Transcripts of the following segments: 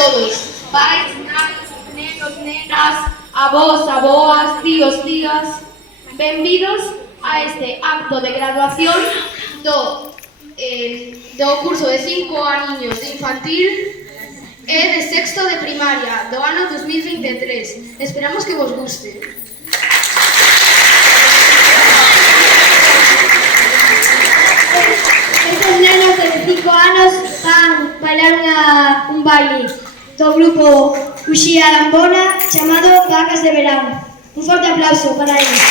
todos, pais, nais, nenos, nenas, avós, aboas, tíos, tías. Benvidos a este acto de graduación do curso de 5 aniños de infantil e de sexto de primaria do ano 2023. Esperamos que vos guste. Estes nenos de 5 anos van bailar un baile do grupo Uxía Lambona chamado Vacas de Verán. Un forte aplauso para eles.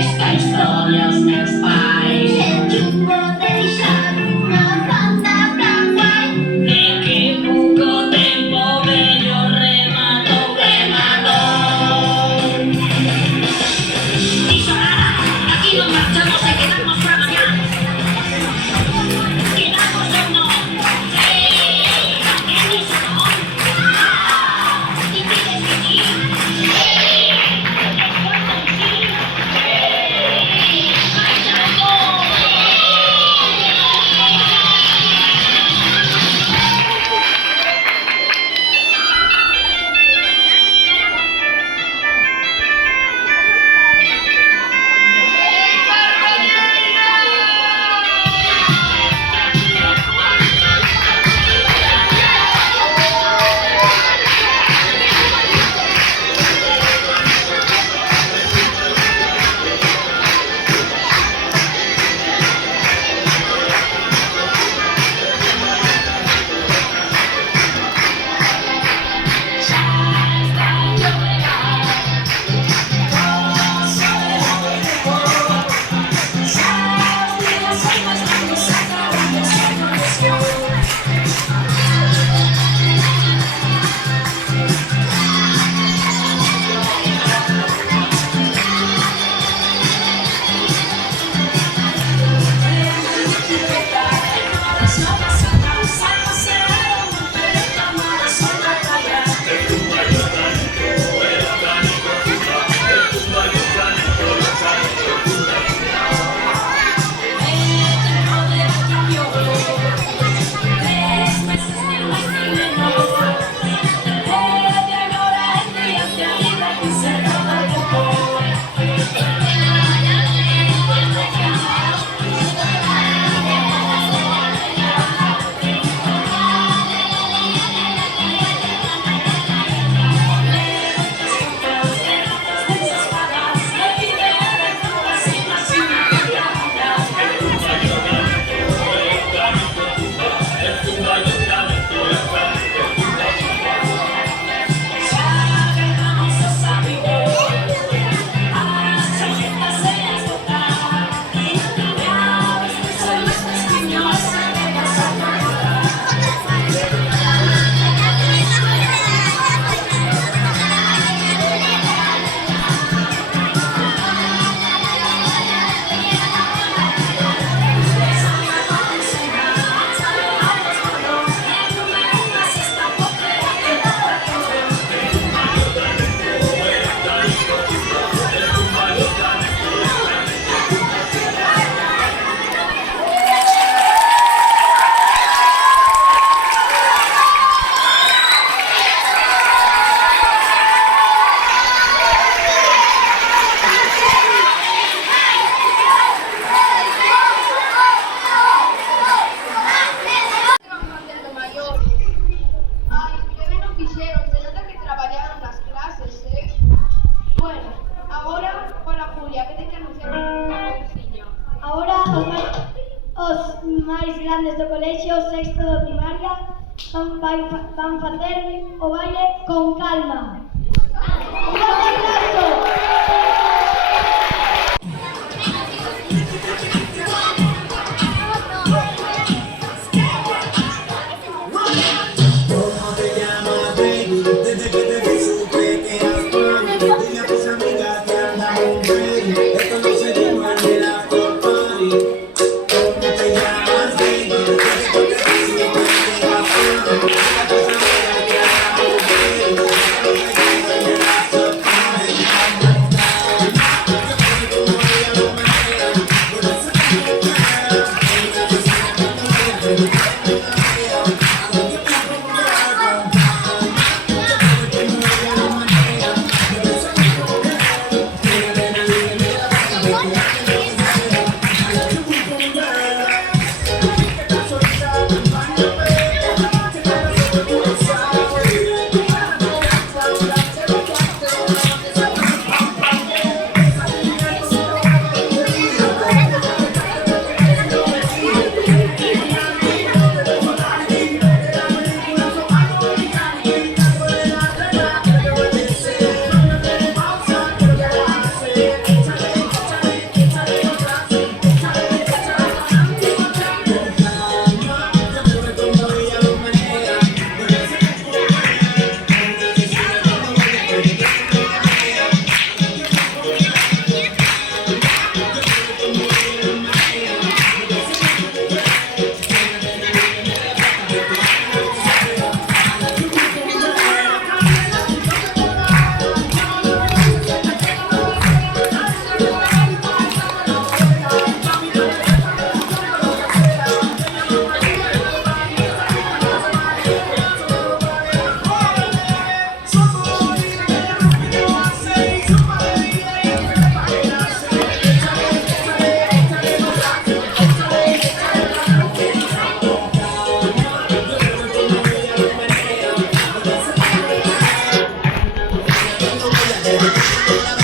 Esta historia os meus pais vou deixar unha banda tan guai de que pouco tempo vello rematou Dixo nada, aquí non marchamos e quedamos para mañá Quedamos ou non? E dixo non? E dices que sí? Os máis grandes do colexio, sexto de primaria, van facer o baile con calma. Un aplauso. Thank you.